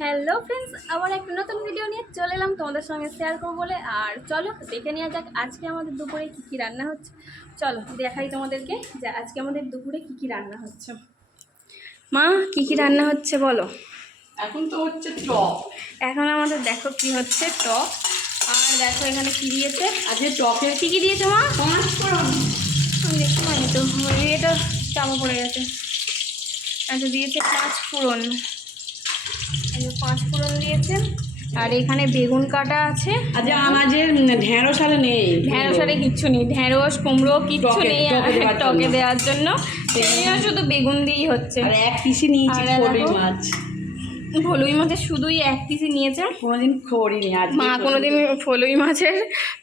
Hello friends, আবার একটা নতুন ভিডিও নিয়ে চলে এলাম তোমাদের সঙ্গে শেয়ার করবো বলে। আর চলো দেখে নেওয়া যাক আজকে আমাদের দুপুরে কী কী রান্না হচ্ছে। চলো দেখাই তোমাদেরকে যে আজকে আমাদের দুপুরে কী কী রান্না হচ্ছে। মা, কী কী রান্না হচ্ছে বলো। এখন তো হচ্ছে টক। এখন আমাদের দেখো কি হচ্ছে, টক। আর দেখো এখানে কী দিয়েছে, আজকে টকের কী কী দিয়েছে মা? 5 ফোড়ন। আমি দেখতে পাইনি তো, এটা চাপা পড়ে গেছে। আচ্ছা, দিয়েছে 5 ফোড়ন। 5 ফোড়ন দিয়েছে। আর এখানে বেগুন কাটা আছে। আচ্ছা, আমাদের ঢেঁড়স আর নেই। ঢেঁড়স আরে কিচ্ছু নেই, ঢেঁড়স কুমড়ো কিচ্ছু নেই টকে দেওয়ার জন্য। শুধু বেগুন দিয়েই হচ্ছে। আর এক পিসি নিয়েছি ফলুই মাছ। ফলুই মাছের শুধুই এক পিসি নিয়েছে। কোনোদিন করিনি, মা কোনোদিন ফলুই মাছের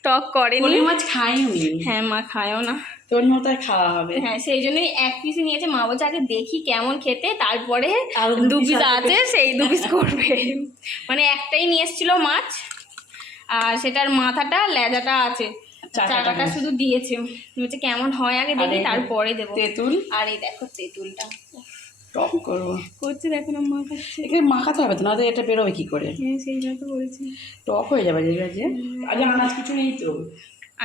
টক করেনি। ফলুই মাছ খাইও নি। হ্যাঁ, মা খায়ও না। তোর মতো খাওয়া হবে। হ্যাঁ, সেই জন্যই এক পিসি নিয়েছে। মা বলছে আগে দেখি কেমন খেতে, তারপরে 2 পিস আছে সেই 2 পিস করবে। মানে একটাই নিয়ে এসেছিল মাছ, আর সেটার মাথাটা লেজাটা আছে, চাকাটা শুধু দিয়েছে। বলছে কেমন হয় আগে দেখি তারপরে দেবো। তেঁতুল। আর এই দেখো তেঁতুলটা টক করবো করছে, দেখো না মাখাচ্ছে। এখানে মাখাতে হবে তো, না তো এটা বেরোবে কি করে? হ্যাঁ, সেইটা তো বলছি, টক হয়ে যাবে। যে আজকে আনাজ কিছু নেই তো,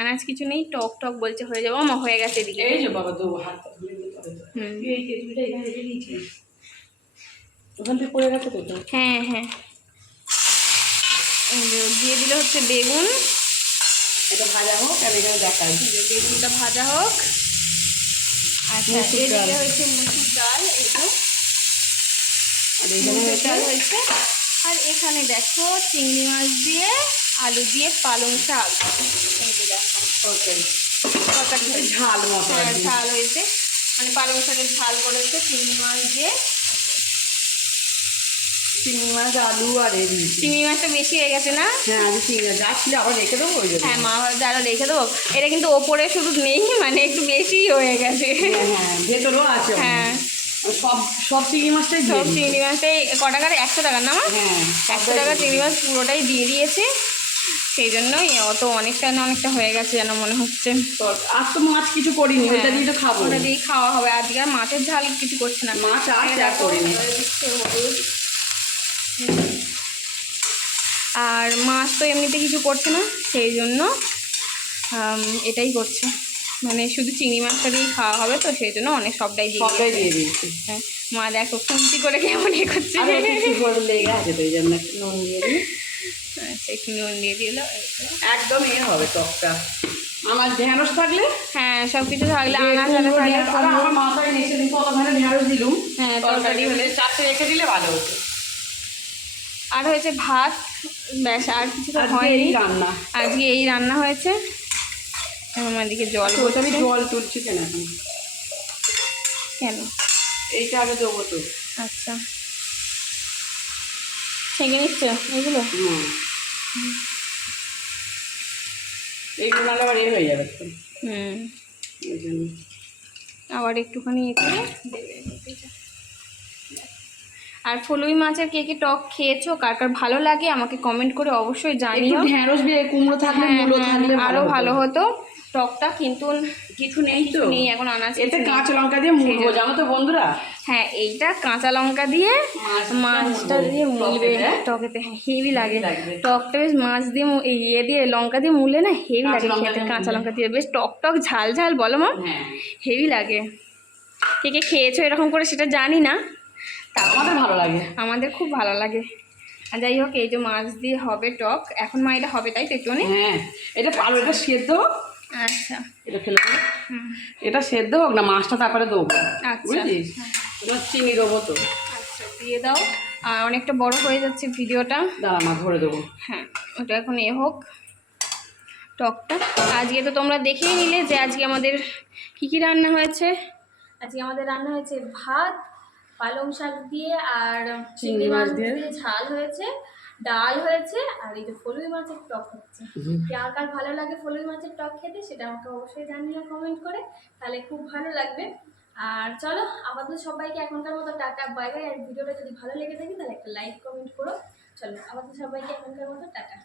আনাজ কিছু নেই, টক টক বলছে হয়ে যাবো। মা হয়ে গেছে এদিকে। এই যে বাবা দেবো, হাতটা ধুয়ে দিতে হবে তো। এই তেঁতুলটা এখানে রেখে দিয়েছিস, ওখান থেকে পড়ে গেছে তো। হ্যাঁ হ্যাঁ, দিয়ে দিলে হচ্ছে বেগুন। এটা ভাজা হোক, আর এখানে দেখাই বেগুনটা ভাজা হোক। আচ্ছা, এদিকে হয়েছে মুসুর ডাল, এই তো মুসুর ডাল হয়েছে। আর এখানে দেখো চিংড়ি মাছ দিয়ে আলু দিয়ে পালং শাক। এই যে দেখো তরকারি ঝাল মতো। হ্যাঁ, ঝাল হয়েছে, মানে পালং শাকের ঝাল করেছে চিংড়ি মাছ দিয়ে। চিংড়ি মাছ, আলু আর চিংড়ি মাছটা বেশি হয়ে গেছে না? হ্যাঁ, আমি চিংড়ি যা ছিল আবার রেখে দেবো। হ্যাঁ, মা যারা রেখে দেবো। এটা কিন্তু ওপরে শুধু নেই, মানে একটু বেশি হয়ে গেছে। হ্যাঁ, ভেতরও আছে। হ্যাঁ, সব চিংড়ি মাছটাই সব চিংড়ি মাছটাই ক টাকার? 100 টাকার না? হ্যাঁ, 100 টাকা চিংড়ি মাছ পুরোটাই দিয়ে দিয়েছে। সেই জন্যই অত অনেকটা না অনেকটা হয়ে গেছে যেন মনে হচ্ছে। আর তো মাছ কিছু করিনি, ওটা দিয়ে তো খাবো। ওটা দিয়েই খাওয়া হবে। আজকে আর মাছের ঝাল কিছু করছে না। মাছ আর করিনি। আর মাছ তো এমনিতে কিছু করছে না, সেই জন্য এটাই করছে। মানে শুধু চিংড়ি মাছটা দিয়েই খাওয়া হবে তো, সেই জন্য অনেক সবটাই দিয়ে দিয়েছি। হ্যাঁ, মা দেখো খুন্তি করে কেমন করছে। লেগে আছে তো, এই জন্য নুন দিয়ে দিই। আচ্ছা, একটু নুন দিয়ে দিল। একদম হবে টকটা। আমার ঢেঁড়স থাকলে, হ্যাঁ সব কিছু থাকলে, আনাজ আমার মাথায় নিচে দিন কতখানে ঢেঁড়স দিলুম। হ্যাঁ, তরকারি হলে 4টে রেখে দিলে ভালো হতো। আর হয়েছে ভাত, ব্যাস, আর কিছু তো হয়নি রান্না। আজকে এই রান্না হয়েছে। আমার দিকে জল বলছে। আমি জল তুলছি কেন এখন? কেন? এইটা আগে দেবো তো। আচ্ছা, ছেঁকে নিচ্ছে এগুলো। এইগুলো আবার হয়ে যাবে। আবার একটুখানি করে দেবে। আর ফলুই মাছের কে কে টক খেয়েছো, কার কার ভালো লাগে আমাকে কমেন্ট করে অবশ্যই জানিও। ঢেঁড়স দিয়ে কুমড়ো থাকলে, মূলো থাকলে আরও ভালো হতো টকটা, কিন্তু কিছু নেই তো, নেই এখন আনাজ। এতে কাঁচা লঙ্কা দিয়ে মুড়বো, জানো তো বন্ধুরা। হ্যাঁ, এইটা কাঁচা লঙ্কা দিয়ে মাছটা দিয়ে মুলবে টকেতে। হ্যাঁ, হেভি লাগে টকটা। বেশ মাছ দিয়ে ইয়ে দিয়ে লঙ্কা দিয়ে মুলে না, হেভি লাগে খেতে। কাঁচা লঙ্কা দিয়ে বেশ টক টক ঝাল ঝাল, বলো মা, হেভি লাগে। কে কে খেয়েছো এরকম করে সেটা জানি না, তা আমাদের ভালো লাগে, আমাদের খুব ভালো লাগে। আর যাই হোক, এই যে মাছ দিয়ে হবে টক। এখন মা এটা হবে, তাই তো? একটু হ্যাঁ, এটা পারো, এটা সেদ্ধ হোক। আচ্ছা, এটা ফেলে দেবো। এটা সেদ্ধ হোক না, মাছটা তারপরে দেবো। আচ্ছা, বুঝলিস? তোমার চিনি দেবো তো। আচ্ছা, দিয়ে দাও। আর অনেকটা বড় হয়ে যাচ্ছে ভিডিওটা, দাঁড়া মা ধরে দেবো। হ্যাঁ, ওটা এখন হোক টকটা। আজকে তো তোমরা দেখেই নিলে যে আজকে আমাদের কী কী রান্না হয়েছে। আজকে আমাদের রান্না হয়েছে ভাত, পালং শাক দিয়ে আর চিংড়ি মাছ দিয়ে ঝাল হয়েছে, ডাল হয়েছে, আর এই যে ফলুই মাছের টক হচ্ছে। কার কার ভালো লাগে ফলুই মাছের টক খেতে সেটা আমাকে অবশ্যই জানিও কমেন্ট করে, তাহলে খুব ভালো লাগবে। আর চলো, আমাদের সবাইকে এখনকার মতো টাটা, বাই বাই। আর ভিডিওটা যদি ভালো লেগে থাকে তাহলে একটা লাইক কমেন্ট করো। চলো, আমাদের সবাইকে এখনকার মতো টাটা।